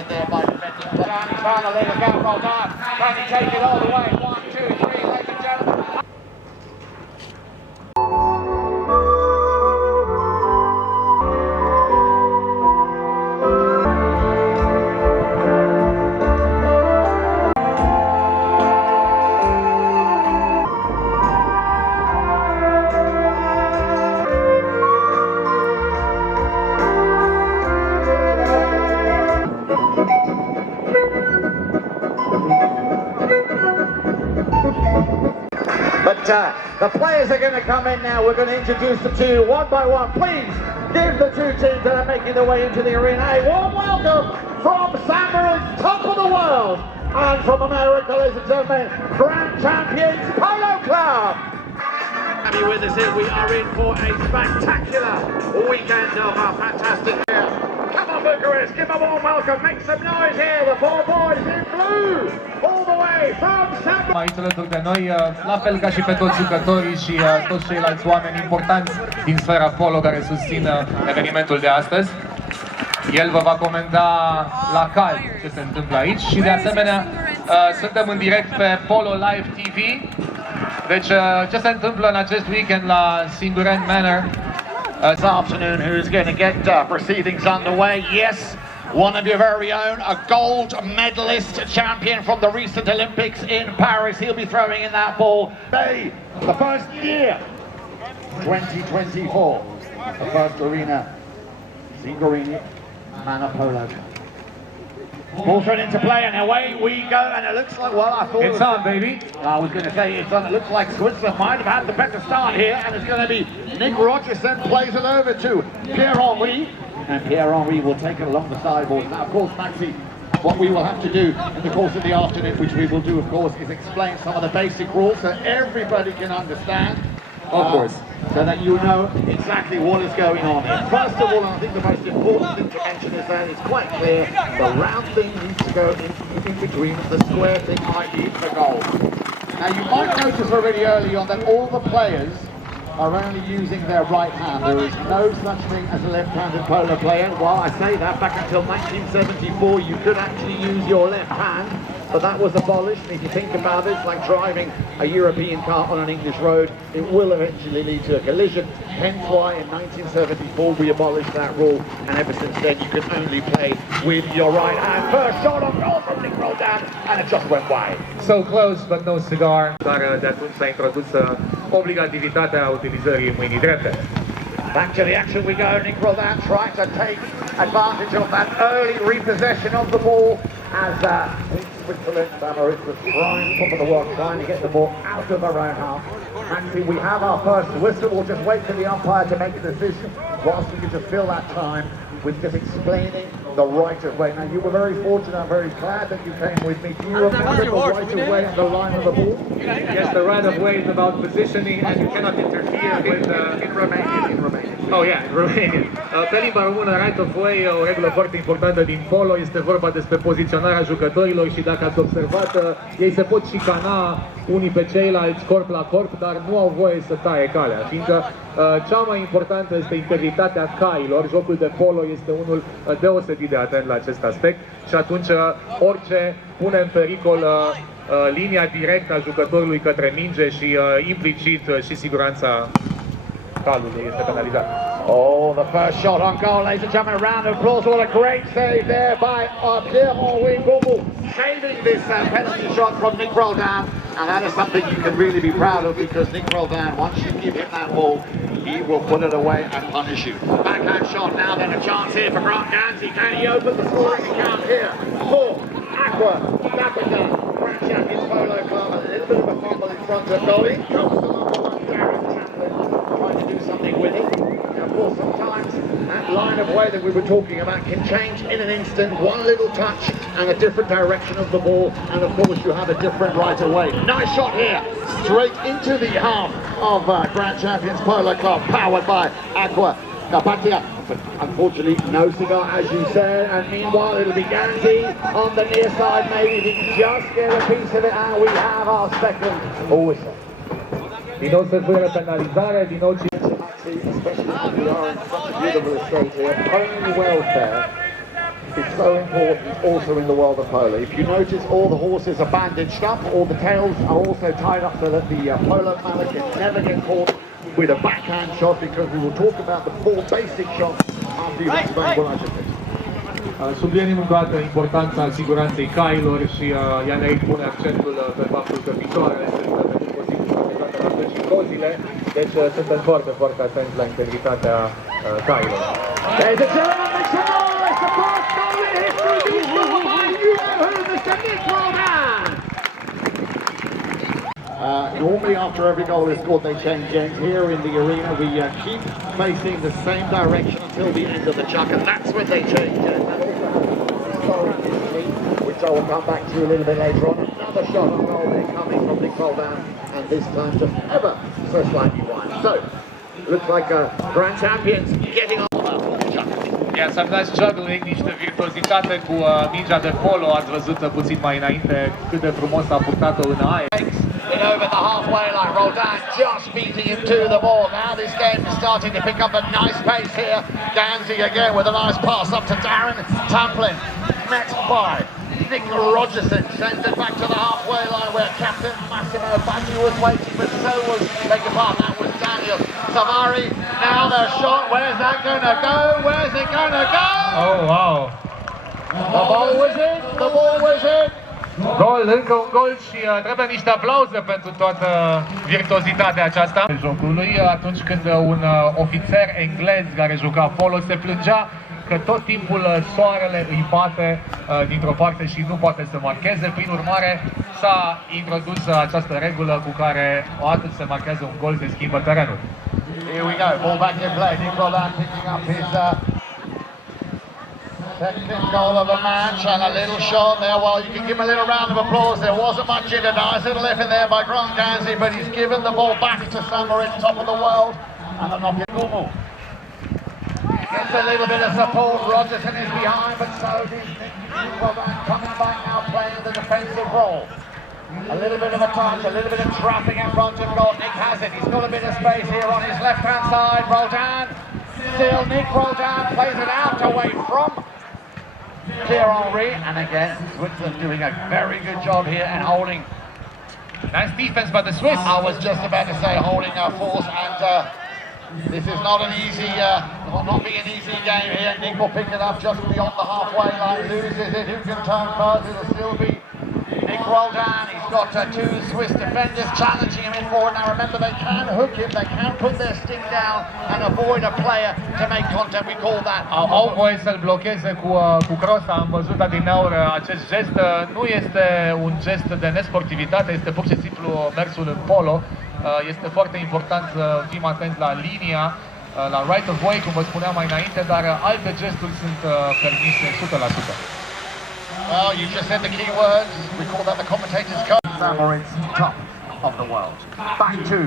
intercepted there by defending. He's trying to let it go, Roldan. Can he take it all the way? 1, 2, 3, ladies and gentlemen. The players are going to come in now. We're going to introduce them to you one by one. Please give the two teams that are making their way into the arena a warm welcome from Savary, top of the world, and from America, ladies and gentlemen, Grant Champions Polo Club. Happy with us here. We are in for a spectacular weekend of our fantastic year. Come on, Bucharest, give them a warm welcome. Make some noise here. The four boys in blue, all the way from Savary. Aici alături de noi, la fel ca și pe toți jucătorii și toți ceilalți oameni importanți din sfera polo care susțin evenimentul de astăzi. El vă va comenta la cald ce se întâmplă aici și de asemenea suntem în direct pe Polo Live TV. Deci ce se întâmplă în acest weekend la Singureni Manor this afternoon, who's going to get proceedings underway. Yes, one of your very own, a gold medalist champion from the recent Olympics in Paris. He'll be throwing in that ball. Hey, the first year, 2024, the first arena, Singureni Manor Polo Cup. Ball thrown into play and away we go, and it looks like, well, I thought it's on, baby. I was going to say it's on. It looks like Switzerland might have had the better start here, and it's going to be Nic Roldan plays it over to Pierre, and Pierre will take it along the sideboard. Now, of course, Maxi, what we will have to do in the course of the afternoon, which we will do, of course, is explain some of the basic rules so everybody can understand. Of course. So that you know exactly what is going on here. First of all, I think the most important thing to mention is that it's quite clear the round thing needs to go in between, the square thing might be the goal. Now you might notice already early on that all the players are only using their right hand. There is no such thing as a left-handed polo player. Well, I say that back until 1974 you could actually use your left hand, but that was abolished. And if you think about it, it's like driving a European car on an English road. It will eventually lead to a collision. Hence why in 1974 we abolished that rule, and ever since then you can only play with your right hand. First shot on goal from Nic Roldan, and it just went wide. So close, but no cigar. Dar de atunci s-a introdus obligativitatea utilizării mâinii drepte. Back to the action we go. Nic Roldan trying to take advantage of that early repossession of the ball as Switzerland, Moritz was trying, top of the world, trying to get the ball out of their own half. And we have our first whistle. We'll just wait for the umpire to make a decision whilst we can just fill that time with just explaining the right of way. Now you were very fortunate, I'm very glad that you came with me. Do you remember the right of way and the line of the ball? Yes, the right of way is about positioning and you cannot interfere with in Romanian. Oh yeah, in Romanian. Pe limba română, right of way, o regulă foarte importantă din polo, este vorba despre poziționarea jucătorilor și dacă ați observat, ei se pot șicana unii pe ceilalți corp la corp, dar nu au voie să taie calea, fiindcă cea mai importantă este integritatea cailor. Jocul de polo este unul deosebit de atent la acest aspect și atunci orice pune în pericol linia directă a jucătorului către minge și implicit și siguranța calului este penalizat. Oh, the first shot on goal, ladies and gentlemen. A round of applause. What a great save there by Pierre, Ngoumou, saving this penalty shot from Nic Roldan. And that is something you can really be proud of, because Nic Roldan, once you give him that ball, he will put it away and punish you. Backhand shot now, then a chance here for Grant Ganzi. Can he open the scoring account here for Aqua, Africa, Grand Champions Polo Club? A little bit of a fumble in front of goal. In comes Daren Tamplin, trying to do something with it. Of course, sometimes that line of way that we were talking about can change in an instant. One little touch and a different direction of the ball, and of course you have a different right of way. Nice shot here, straight into the half of Grand Champions Polo Club, powered by Aqua Capatia. But unfortunately, no cigar, as you said, and meanwhile it'll be Ganzi on the near side. Maybe he can just get a piece of it, and we have our second whistle. Din nou se fără penalizare, din nou especially when we are in such a beautiful estate here, only welfare It's so important also in the world of polo. If you notice, all the horses are bandaged up, all the tails are also tied up so that the polo mallet can never get caught with a backhand shot, because we will talk about the 4 basic shots after you explain what I just did. Subliniem încă o dată importanța siguranței cailor și Henri pune accentul pe faptul că picioarele sunt pentru posibil protejate la tot și cozile, deci suntem foarte, foarte atenți la integritatea cailor. Ladies and gentlemen, Mr. Moritz, the first goal in history, he's got behind you know who, Mr. Nic Roldan. Normally after every goal is scored they change ends. Here in the arena we keep facing the same direction until the end of the chuck, and that's when they change ends. Historic history, which I will come back to a little bit later on. Another shot on goal there coming from Nic Roldan, and this time just ever so slightly wide. So, looks like Grant Champion's getting on the chuck. I-a dat juggling, niște virtuozitate cu mingea de polo, ați văzut puțin mai înainte cât de frumos a purtat-o în aer. It over the halfway line, Roldan just beating him to the ball. Now this game is starting to pick up a nice pace here. Ganzi again with a nice pass up to Daren Tamplin, met by Nic Rogerson, sends it back to the halfway line where Captain Massimo Baggi was waiting, but so was, beg your pardon, that was Daniel Savary. Now the shot, where's that going to go? Where's it going to go? Oh, wow! The ball was in, the ball was in. Gol, încă un gol și trebuie niște aplauze pentru toată virtuozitatea aceasta jocului. Atunci când un ofițer englez care juca polo se plângea că tot timpul soarele îi bate dintr-o parte și nu poate să marcheze. Prin urmare, s-a introdus această regulă cu care atât se marchează un gol, se schimbă terenul. Here we go, ball back in play. Nic Roldan picking up his second goal of the match, and a little shot there. Well, you can give him a little round of applause. There wasn't much in it. Nice little effort there by Grant Ganzi, but he's given the ball back to Savary, top of the world, and a knock in Ngoumou. Gets a little bit of support. Rogerson is behind, but so is Nic Roldan coming back now, playing the defensive role. A little bit of a touch, a little bit of traffic in front of goal. Nic has it. He's got a bit of space here on his left-hand side. Roldan, still Nic Roldan plays it out away from Pierre, Henri, and again, Switzerland doing a very good job here and holding. Nice defense by the Swiss. I was just about to say holding our force, and this is not an easy, will not be an easy game here. Nic will pick it up just beyond the halfway line, loses it. Who can turn first? It'll still be Nic Roldan. He's got 2 Swiss defenders challenging him in forward. Now remember, they can hook him, they can put their stick down and avoid a player to make contact. We call that. Au voie să-l blocheze cu crosa. Am văzut adineauri acest gest. Nu este un gest de nesportivitate, este pur și simplu mersul în polo. Este foarte important să fim atenți la linia, la right of way, cum vă spuneam mai înainte, dar alte gesturi sunt permise 100%. Well, you just said the key words. We call that the commentator's code. Moritz, top of the world. Back to,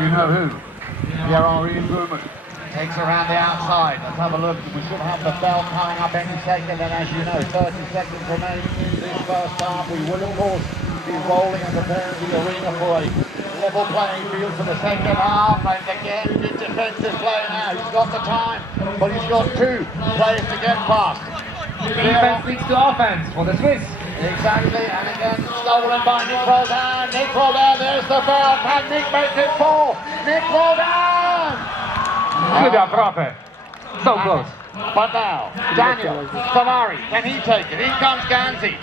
you know who, Pierre, Henri and Ngoumou. Takes around the outside. Let's have a look. We should have the bell coming up any second, and as you know, 30 seconds remaining in this first half. We will, of course, be rolling and preparing the arena for a level playing field for the second half. And again, good defensive play now. He's got the time, but he's got 2 players to get past. Defense leads to offense for the Swiss. Exactly, and again stolen by Nic Roldan. Nic Roldan, there's the bell. Can Nic make it fall? Nic Roldan! Good aproape. So close. But now, Daniel Savary, can he take it? In comes Ganzi.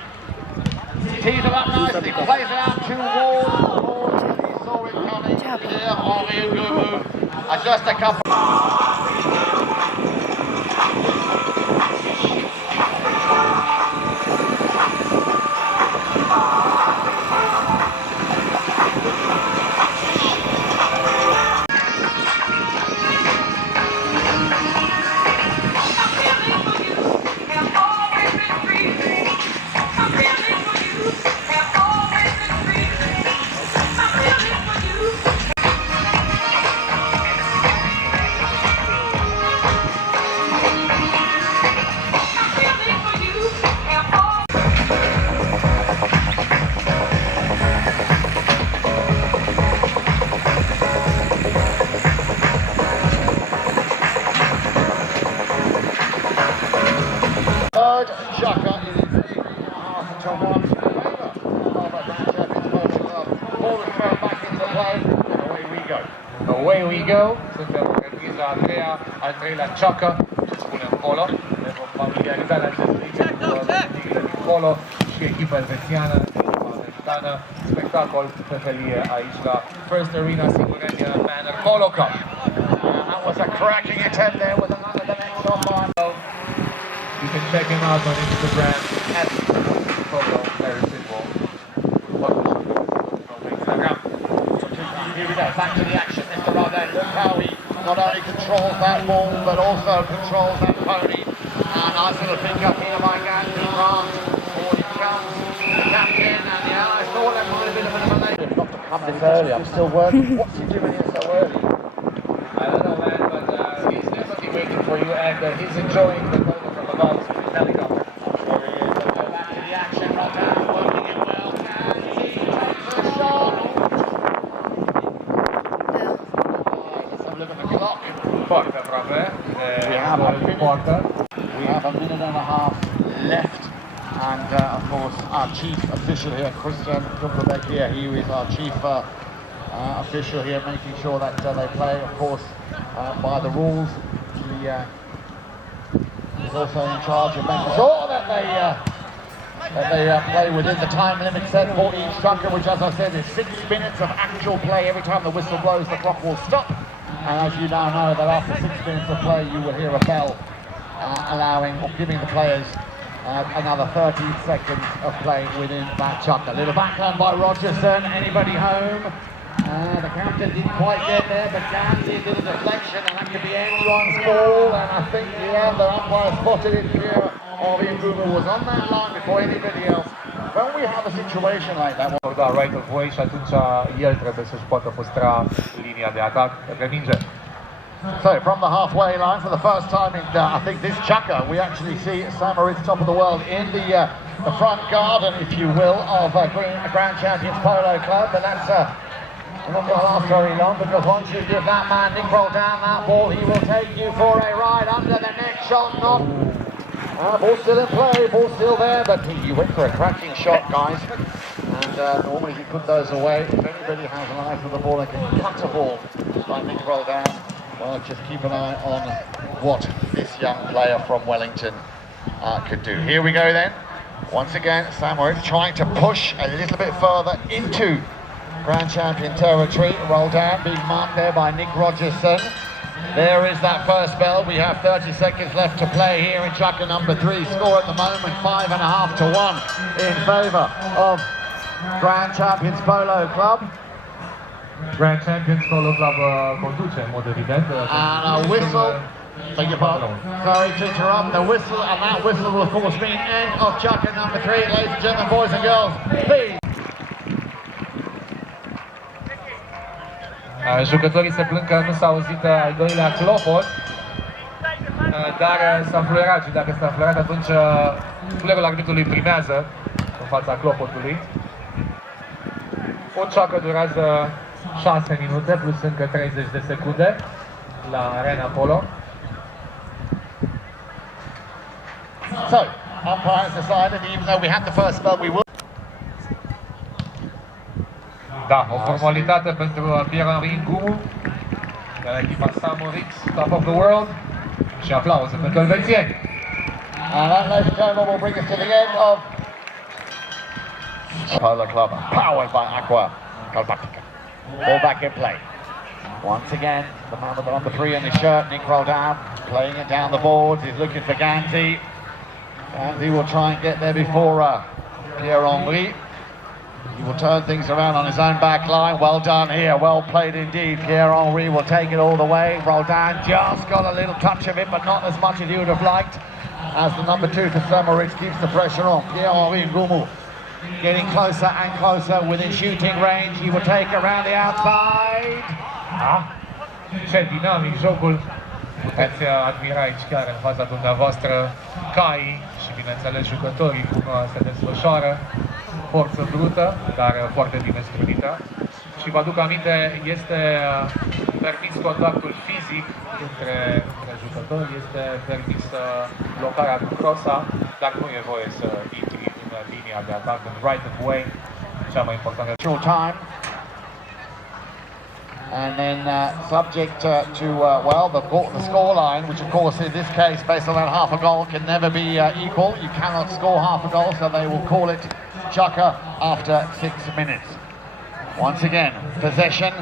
Tees it up nicely, plays it out towards. He saw it coming. Pierre, Henri and Ngoumou. Just a couple. chucker. It is 8.5 to 1 in favour of Grand Champions Polo Club. Ball is thrown back into play, and away we go. Away we go. Suntem în repriza a treia, al treilea chucker, spunem Polo. Ne vom familiariza în acest weekend cu lichile din Polo și echipa elvețiană, echipa americană. Spectacol pe felie aici la First Arena Singureni Manor Polo Cup. That was a cracking attempt there with another dimension on line. You can check him out on Instagram at Polo Very Simple. Here we go, back to the action. Mr. Roldan, look how he not only controls that ball, but also controls that pony. Nice little pick up here by Ganzi. Grant, forward he comes, the captain, and the Allies thought that was a bit of a delay. Not to come this early, I'm still working. What's he doing here so early? I don't know, man, but he's definitely waiting for you, and he's enjoying the moment from above his helicopter. There he is. Let's go back to the action. Roldan working it well. Ganzi takes a shot. Let's have a look at the clock. Foarte aproape de poartă. We have a minute and a half left, and of course our chief official here, Christian Baggi, he is our chief official here, making sure that they play, of course, by the rules. He is also in charge of making sure that they play within the time limit set for each chucker, which, as I said, is 6 minutes of actual play. Every time the whistle blows, the clock will stop. And as you now know, that after 6 minutes of play, you will hear a bell allowing or giving the players another 30 seconds of play within that chucker. A little backhand by Rogerson. Anybody home? The captain didn't quite get there, but Ganzi did a deflection, and that could be anyone's ball. And I think the umpire spotted it. Pierre, Ngoumou was on that line before anybody else. When we have a situation like that, Da, right of way și atunci el trebuie să-și poată păstra linia de atac pe minge. So from the halfway line, for the first time in I think this chucker, we actually see Savary top of the world in the front garden, if you will, of Grand Champions Polo Club. But that's not going to last very long, because once you give that man Nic Roldan that ball, he will take you for a ride under the neck shot. Not ball still in play, ball still there, but he went for a cracking shot, guys. And normally he put those away. If anybody has an eye for the ball, they can cut a ball like Nic Roldan. Well, just keep an eye on what this young player from Wellington could do. Here we go then. Once again, Savary trying to push a little bit further into Grand Champion territory. Roldan being marked there by Nic Rogerson. There is that first bell. We have 30 seconds left to play here in chucker number 3. Score at the moment 5.5 to 1 in favour of Grand Champions Polo Club. Grand Champions Polo Club conduce în mod evident. And a whistle. Beg your pardon. Sorry to interrupt. The whistle, and that whistle will of course mean end of chucker number 3. Ladies and gentlemen, boys and girls, please. Jucătorii se plâng că nu s-a auzit al doilea clopot, dar s-a fluierat și dacă s-a fluierat, atunci fluierul arbitrului primează în fața clopotului. O ceacă durează 6 minute plus încă 30 de secunde la Arena Polo. So, umpires decided, even though we had the first spell, we will. Da, o formalitate pentru Pierre, Ngoumou, de la echipa Moritz, top of the world, și aplauze pentru elvețieni. And that, ladies and gentlemen, will bring us to the end of Polo Club, powered by Aqua Galactica. Ball back in play. Once again, the man with the number 3 in his shirt, Nic Roldan, playing it down the boards. He's looking for Ganzi. Ganzi will try and get there before Pierre Henri. He will turn things around on his own back line. Well done here, well played indeed. Pierre Henri will take it all the way. Roldan just got a little touch of it, but not as much as he would have liked. As the number 2 for Moritz keeps the pressure on. Pierre Henri and Ngoumou getting closer and closer within shooting range. He will take around the outside. Ce dinamic jocul! Puteți admira aici chiar în fața dumneavoastră caii și bineînțeles jucătorii cum se desfășoară. Forță brută, dar foarte bine strunită. Și vă aduc aminte, este permis contactul fizic între jucători, este permis blocarea cu crosa. dar nu e voie să intri în linia de atac în right of way, cea mai importantă. Short time. And then subject to well, the score line, which of course in this case, based on that half a goal, can never be equal. You cannot score half a goal, so they will call it chucker after 6 minutes. Once again, possession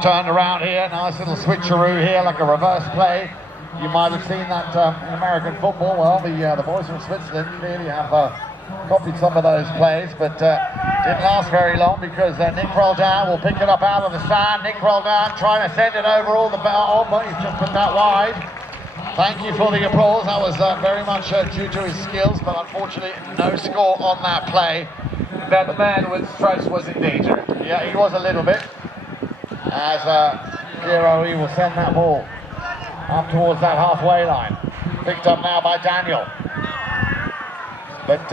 turned around here. Nice little switcheroo here, like a reverse play. You might have seen that in American football. Well, the boys from Switzerland clearly have copied some of those plays, but didn't last very long because Nic Roldan will pick it up out of the sand. Nic Roldan trying to send it over all the ball, but he's just put that wide. Thank you for the applause. That was very much due to his skills, but unfortunately no score on that play. That man with stripes was in danger. Yeah, he was a little bit. As Pierre will send that ball up towards that halfway line. Picked up now by Daniel. But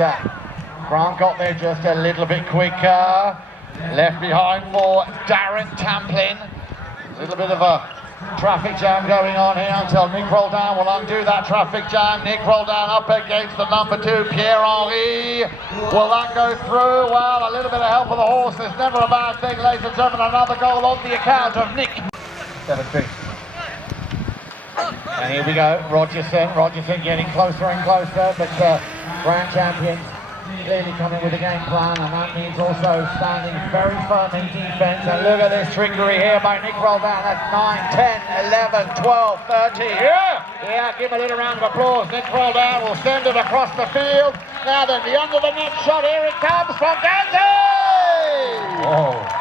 Grant got there just a little bit quicker. Left behind for Daren Tamplin. A little bit of a traffic jam going on here until Nic Roldan will undo that traffic jam. Nic Roldan up against the number 2, Pierre Henri. Will that go through? Well, a little bit of help for the horse is never a bad thing, ladies and gentlemen. Another goal on the account of Nic. 7-3. And here we go, Rogerson getting closer and closer, but Grand Champions clearly coming with a game plan, and that means also standing very firm in defence. And look at this trickery here by Nic Roldan. That's 9, 10, 11, 12, 13. Yeah, give him a little round of applause. Nic Roldan will send it across the field. Now then, the under the net shot, here it comes from Ganzi! Oh.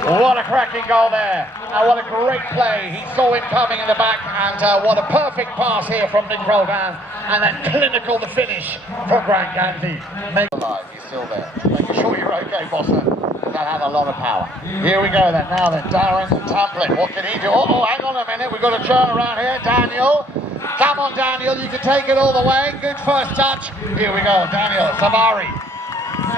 What a cracking goal there. And what a great play. He saw him coming in the back, and what a perfect pass here from Nic Roldan. And then clinical the finish from Grant Ganzi. Alive, he's still there. Making sure you're okay, Bossa. That had a lot of power. Here we go then. Now then, Daren Tamplin. What can he do? Oh, hang on a minute. We've got to turn around here. Daniel. Come on, Daniel. You can take it all the way. Good first touch. Here we go. Daniel. Savary.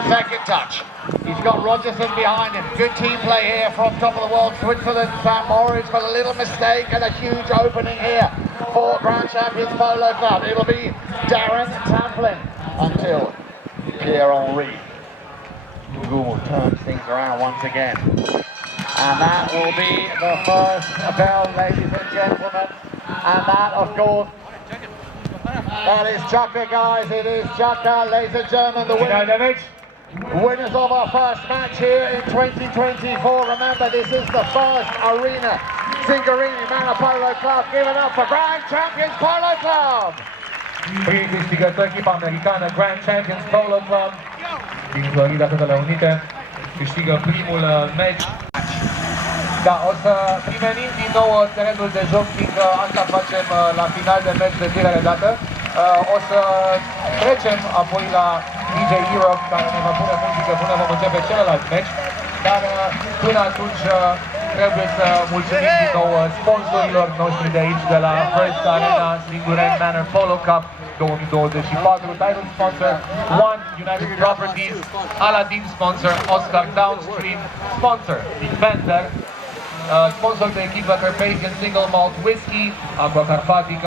Second touch. He's got Rogerson behind him. Good team play here from top of the world, Switzerland. Moritz, but a little mistake and a huge opening here for Grand Champions Polo Club. It'll be Daren Tamplin until Pierre Henri. Ngoumou turns things around once again. And that will be the first bell, ladies and gentlemen. And that, of course, that is chucker, guys. It is chucker, ladies and gentlemen. The winners of our first match here in 2024. Remember, this is the first arena. Singureni Manor Polo Club. Give it up for Grand Champions Polo Club. Prin câștigător, echipa americană Grand Champions Polo Club din Florida, Statele Unite, câștigă primul match. Da, o să primenim din nou terenul de joc, fiindcă asta facem la final de match de fiecare dată. O să trecem apoi la DJ Hero, care ne va pune muzică până vom începe celălalt match, dar până atunci trebuie să mulțumim din nou sponsorilor noștri de aici, de la First Arena, Singureni Manor Polo Cup 2024, title sponsor One United Properties, Aladdin sponsor, Oscar Downstream sponsor, Defender, sponsor de echipă Carpathian Single Malt Whisky, Aqua Carpatica.